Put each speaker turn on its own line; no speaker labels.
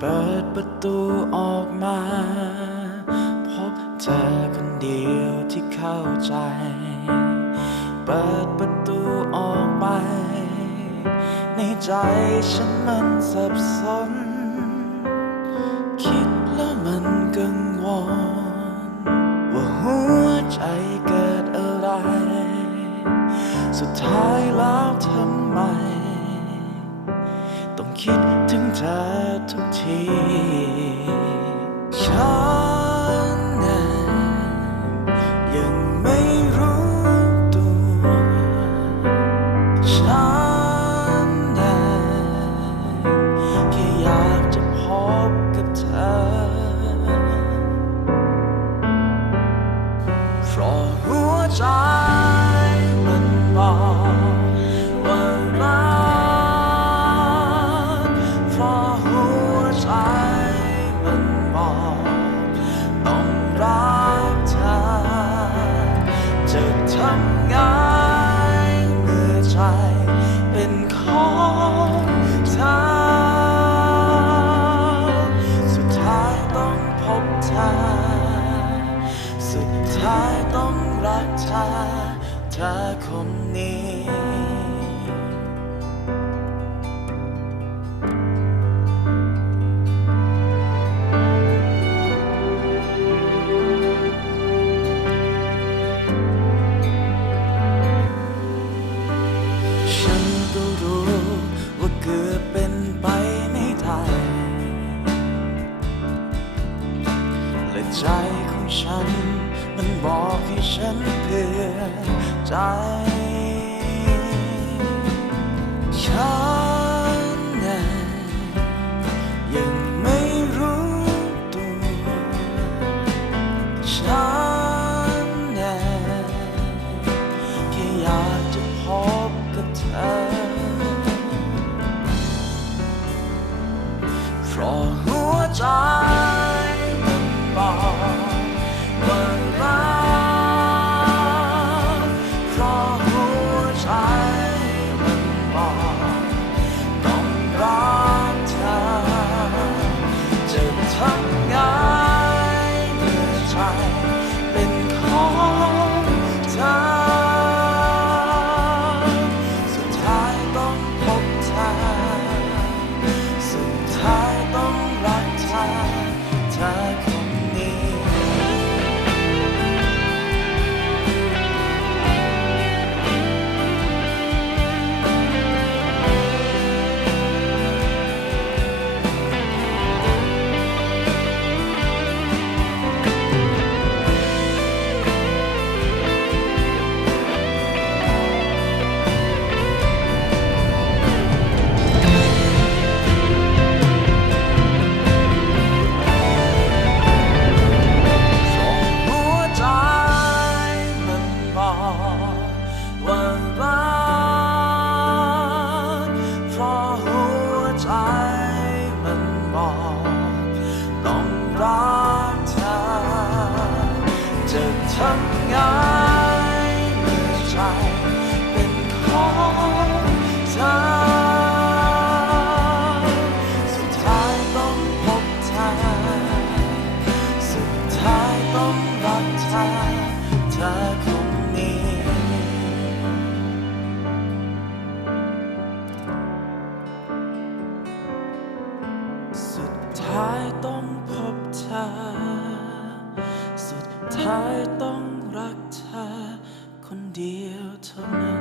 เปิดประตูออกมา พบเธอคนเดียวที่เข้าใจ เปิดประตูออกไป ในใจฉันมันสับสน คิดแล้วมันกังวลว่าหัวใจเกิดอะไร สุดท้ายแล้วทำไม ต้องคิดถึงเธอ ทุกที ทำไงเมื่อใจเป็นของเธอสุดท้ายต้องพบเธอสุดท้ายต้องรักเธอเธอคนนี้ ใจของฉัน มันบอกให้ฉันเพื่อใจ ฉันนั้นยังไม่รู้ตัว ฉันนั้นแค่อยากจะพบกับเธอ เพราะหัวใจ จ ทำไงเมื่อใจเป็นของเธอสุดท้ายต้องพบเธอสุดท้ายต้องรักเธอเธอคน ท้ายต้องรักเธอคนเดียวเท่านั้น